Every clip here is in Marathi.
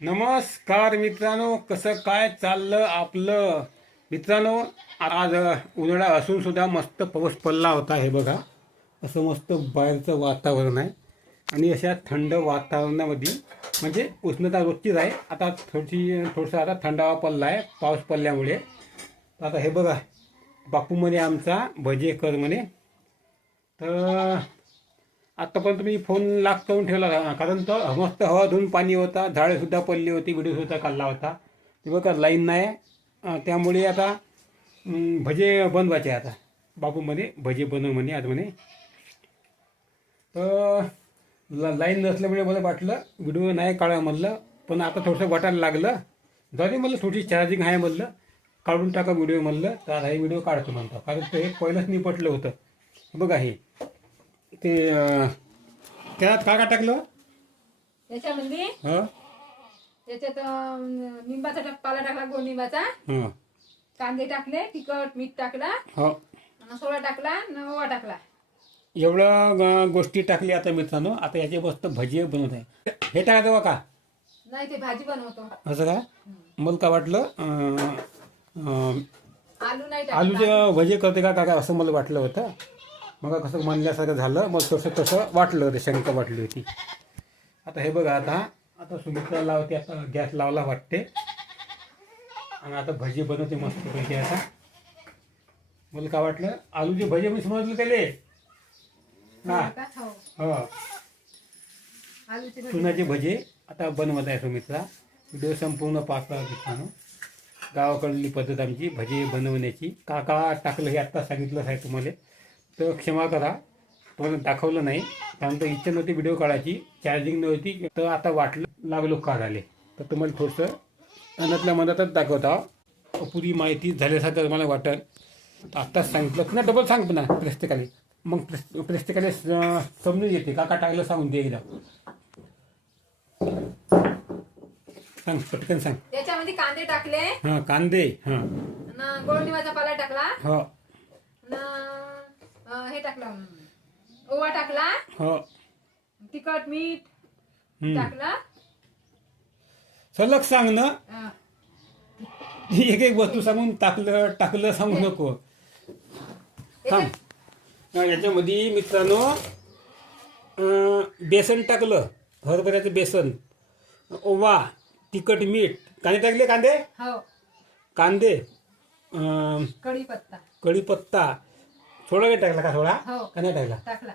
नमस्कार मित्रांनो कसं काय चाललं आपलं? मित्रांनो आज उन्हाळा असून सुद्धा मस्त पाऊस पडला होता हे बघा. असं मस्त बाहेरचं वातावरण आहे. आणि अशा थंड वातावरणामध्ये म्हणजे उष्णता रोजचीच आहे. आता थोडीशी थोडंसं आता थंडावा पडला आहे पाऊस पडल्यामुळे. आता हे बघा बापू म्हणे आमचा भजे कर म्हणे. तर आत्तापर्यंत मी फोन लाग करून ठेवला कारण तो मस्त हवा धुवून पाणी होता झाडेसुद्धा पडली होती व्हिडिओसुद्धा काढला होता. ते बघा लाईन नाही त्यामुळे आता भजे भजे बनवायचे आता. बापू म्हणे भजे बनव म्हणे आज म्हणे. तर लाईन नसल्यामुळे मला वाटलं व्हिडिओ नाही काढा म्हणलं पण आता थोडंसं वाटायला लागलं. जरी म्हणलं थोडी चार्जिंग आहे म्हणलं. काढून टाका व्हिडिओ म्हणलं तर आता हे व्हिडिओ काढतो म्हणतो. कारण ते हे पहिलंच निपटलं होतं. बघा हे. ते अं, त्यात काय काय टाकलं? त्याच्यामध्ये हं? त्याच्यात अं, निंबाचा टाक- पाला टाकला गोड निंबाचा. हं. कांदे टाकले तिखट मीठ टाकला. हो. आणि सोडा टाकला आणि ओवा टाकला. एवढं ग- गोष्टी टाकली आता मित्रांनो. आता याचे मस्त भजी बनवत आहे. हे टाकायचं बा का नाही ते भाजी बनवतो. असं का? मला का वाटलं अं, अं, आलू नाही टाकला. आलूचे भजे करते का काय असं मला वाटलं होतं. मग कसं म्हणल्यासारखं झालं मग तसं तसं वाटलं होतं शंका वाटली होती. आता हे बघा आता आता सुमित्रा लावते आता गॅस लावला वाटते. आणि आता भजी बनवते मस्त पैकी आता. मला काय वाटलं आलूचे भजे मी समजलं त्याले. हा? हो. भजी. चुनाचे भजे आता बनवत आहे सुमित्रा. व्हिडिओ संपूर्ण पाहता मित्रांनो. गावाकडली पद्धत आमची भजे बनवण्याची. का का टाकलं हे आत्ता सांगितलंच आहे तुम्हाला. तर क्षमा करा. तुम्हाला दाखवलं नाही. कारण तर इच्छा नव्हती व्हिडिओ काढायची. चार्जिंग नव्हती. तर आता वाटलं लागलो काढाले तर तुम्हाला थोडंसं मनातल्या मनातच दाखवत. पुरी माहिती झाल्यासारखं मला वाटलं. तर आत्ताच सांगितलं पुन्हा डबल सांग पुन्हा प्रत्येकाने मग प्रस- प्रत्येकाने स- समजून येते. का का टाकलं सांगून दे एकदा. सांग पटकन सांग. त्याच्यामध्ये कांदे टाकले. हां कांदे. हां. गोड पाला टाकला. हो. अं, हे टाकलं. ओवा टाकला. हो. तिखट मीठ हम्म. टाकला. सलग सांग ना. अं, एक एक वस्तू सांगून टाकलं टाकलं सांगू नको. थांब. हा, याच्यामध्ये मित्रांनो अं, बेसन टाकलं. हरभऱ्याचं बेसन. ओवा तिखट मीठ. कांदे टाकले कांदे? हो. कांदे. अं, कढीपत्ता. कढीपत्ता. थोडा वेळ टाकला का थोडा? हो. का नाही टाकला? टाकला.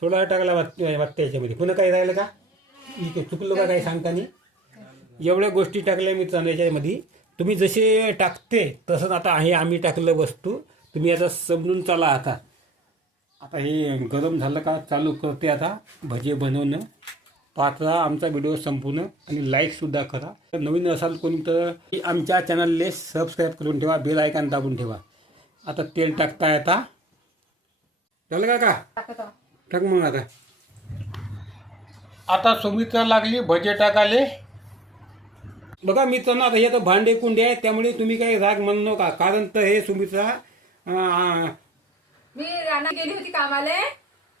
थोडा वेळ टाकला वाटतं वाटतं याच्यामध्ये पुन्हा काही राहिलं का? मी काही चुकलं का काही सांगताना? एवढ्या गोष्टी टाकल्या मित्रांनो याच्यामध्ये तुम्ही जसे टाकते तसंच आता हे आम्ही टाकलं वस्तू. तुम्ही आता समजून चाला आता. आता हे गरम झालं का चालू करते आता भजे बनवणं. पाहता आमचा व्हिडिओ संपूर्ण आणि लाईकसुद्धा करा. तर नवीन असाल कोणी तर आमच्या चॅनलले सबस्क्राईब करून ठेवा बेल आयकॉन दाबून ठेवा. आता तेल टाकताय आता. झालं का का आहो. टाक मग आता. आता सुमित्रा लागली भजे टाकाले बघा मित्रांनो आता हे तर भांडे कुंडे आहेत त्यामुळे तुम्ही काही राग म्हणू नका. कारण तर हे सुमित्रा अं, मी राणा गेली होती कामाले.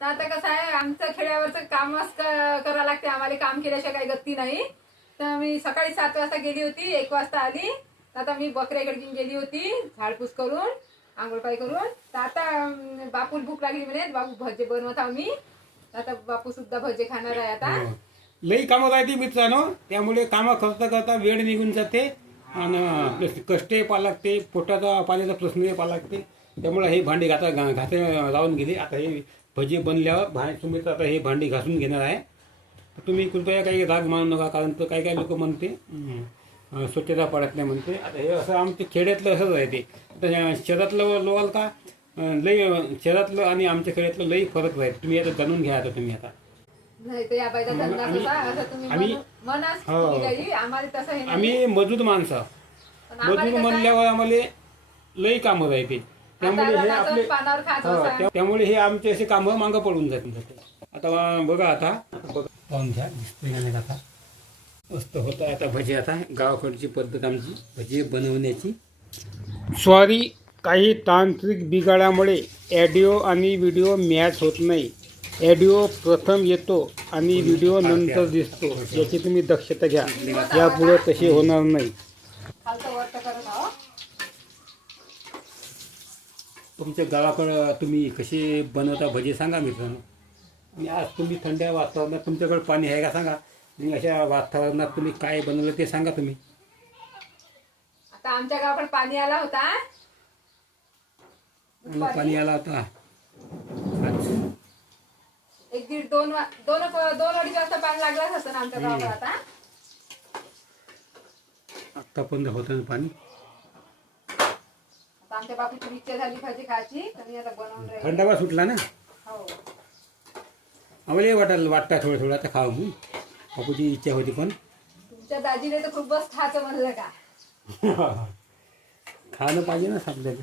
तर आता कसं आहे आमचं खेड्यावरचं कामच क- करावं लागते. आम्हाला काम केल्याशिवाय काही गती नाही. तर मी सकाळी सात वाजता गेली होती एक वाजता आली. तर आता मी बकऱ्याकडे घेऊन गेली होती झाडपूस करून. आंघोळपाई करून. तर आता बापूला भूक लागली म्हणे. बापू भजे बनवत आहो मी. तर आता बापू सुद्धा भजे खाणार आहे आता. हो. लई कामं राहते मित्रांनो? त्यामुळे कामं करता करता वेळ निघून जाते आणि कष्टही पाहा लागते. पोटाचा पाण्याचा प्रश्नही पाहा लागते. त्यामुळे हे भांडी घाता घाते लावून गेली. आता हे भजी बनल्यावर भा सुमित्रा आता हे भांडी घासून घेणार आहे. तुम्ही कृपया काही राग मानू नका कारण तर काही काही लोक म्हणते. स्वच्छता पडत नाही म्हणते. आता हे असं आमच्या खेड्यातलं असंच आहे ते. आता शहरातलं लोकाल का लई शहरातलं आणि आमच्या खेड्यातलं लई फरक राहील तुम्ही आता जाणून घ्या आता तुम्ही आता. आम्ही- हो. हे आम्ही मजूर माणसं. मजूर आहे, म्हणल्यावर आम्हाला लई कामं राहते. त्यामुळे हे आपले हो, त्यामुळे हे आमचे असे कामं मागं पडून जाते आता बघा आता बघा पाहून घ्या का नाही आता? मस्त होत. आहे आता भजी आता गावाकडची पद्धत आमची भजी बनवण्याची. सॉरी काही तांत्रिक बिघाडामुळे ऑडिओ आणि व्हिडिओ मॅच होत नाही. ऑडिओ प्रथम येतो आणि व्हिडिओ नंतर दिसतो. याची तुम्ही दक्षता घ्या. यापुढे तसे होणार नाही. तुमच्या गावाकडं तुम्ही कसे बनवता? भजी सांगा मित्रांनो. आणि आज तुम्ही थंड्या वातावरणात. तुमच्याकडे पाणी आहे का? सांगा. आणि अशा वातावरणात तुम्ही काय बनवलं ते सांगा तुम्ही. आता आमच्या गावाकडे पाणी आला होता. आणि पाणी आला होता. आज एक दीड दोन वा- दोन दोन अडीच वाजता पाणी लागलाच असतं ना आमच्या गावाकडे आता. आत्तापर्यंत होतं ना पाणी? आता आमच्या बापूची इच्छा झाली भाजी खायची तर मी आता बनवून राहील. थंडावा सुटला ना? हो. आम्हाला वाटायला वाटतं थोडं थोडं आता खावं म्हणून. बापूची इच्छा होती पण. तुमच्या दाजीने तर खूपच खायचं म्हणलं का? खाणं पाहिजे ना आपल्याला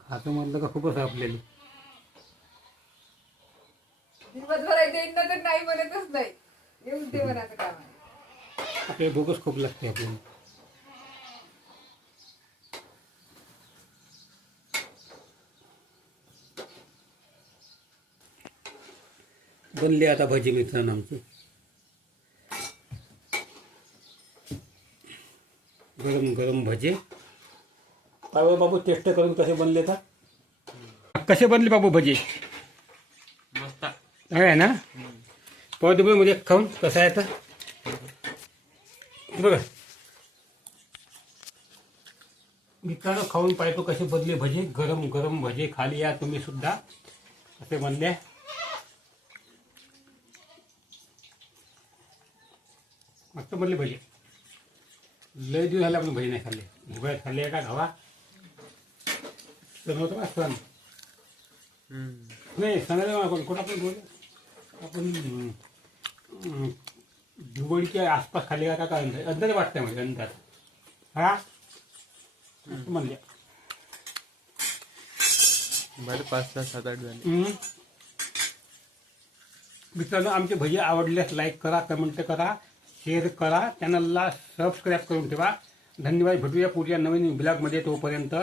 खातं म्हटलं का खूपच आपल्याला दिवसभर देईन ना तर नाही म्हणतच नाही. येऊन दे म्हणायचं काम आहे आपल्याला भूकच खूप लागते आपल्याला. बनले आता भजी मित्रांनो आमचे. गरम गरम भजे. पाहू बाबू टेस्ट करून कसे बनले का कसे बनले बाबू भजी? मस्त. आहे ना? पाहू बघमध्ये खाऊन कसं आहे तर बघ. मित्रांनो खाऊन पाहतो कसे बदले भजे. गरम गरम भजे खाली या तुम्ही सुद्धा. असे म्हणले मस्त बनले भजे. लय दिवस झाले आपण भजे नाही खाल्ले. भुगायत खाल्ले का गावा सण होतं का सण नाही सणाला आपण कोण आपण बोल आपण दिवाळीच्या आसपास खाली का काय अंदाज अंदाज वाटतंय म्हणजे अंदाज हा? म्हणले बरं पाच सहा सात आठ झाले. मित्रांनो आमचे भजी आवडल्यास लाईक करा कमेंट करा. शेअर करा चॅनलला सबस्क्राईब करून ठेवा. धन्यवाद. भेटूया पुढच्या नवीन ब्लॉगमध्ये तोपर्यंत.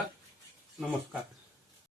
नमस्कार.